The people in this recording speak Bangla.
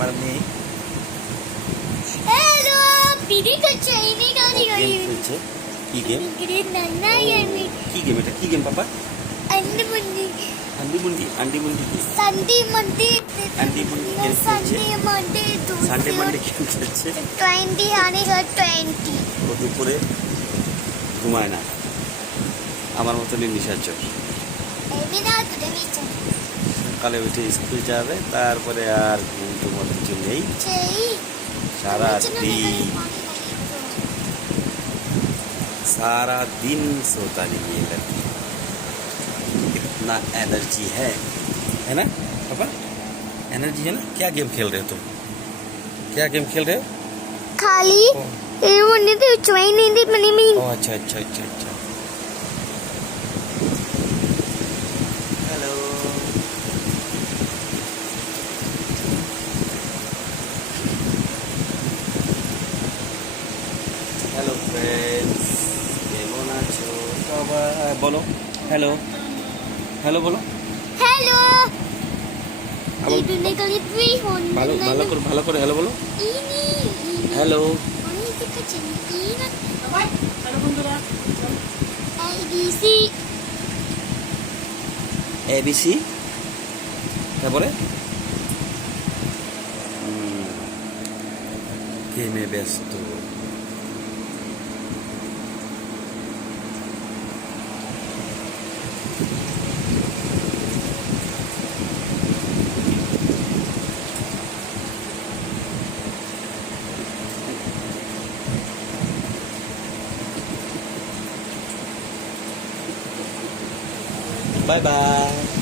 আমার মেয়ে হ্যালো পিডি করছে ইনি গাড়ি গাড়ি গেম খেলছে। কি গেম? গ্রিন নানা আমি কি গেম এটা? কি গেম পাপা? আন্ডি মুন্ডি আন্ডি মুন্ডি কি? সানডে মানডে আন্ডি মুন্ডি গেম খেলছে। Sunday Monday Sunday Monday game খেলছে। 20 আনেগা 20 ও দুপুরে ঘুমায় না, আমার মতনই নিশাচর। এমনি না তো দেমিছে সকালে উঠে স্কুল যাবে, তারপরে আর ঘুম টুমোর কিছু নেই। সেই सारा दिन सोता नहीं ये लड़की। इतना एनर्जी है ना पापा? एनर्जी है ना? क्या गेम खेल रहे हो तुम? क्या गेम खेल रहे हो? खाली ए मुन्ने तो चुई नहीं दे मनी में ओ अच्छा अच्छा अच्छा अच्छा। हेलो हेलो फ्रेंड्स, কেমন আছো সবাই? বলো হ্যালো হ্যালো বলো। हेलो আবার इतने कली भी होन ভালো ভালো করে হ্যালো বলো। इनी হ্যালো অনেক দিকে চিনি ইনা বাই হ্যালো বন্ধুরা ABC এবিসি, তারপরে গেমে ব্যস্ত। Bye bye.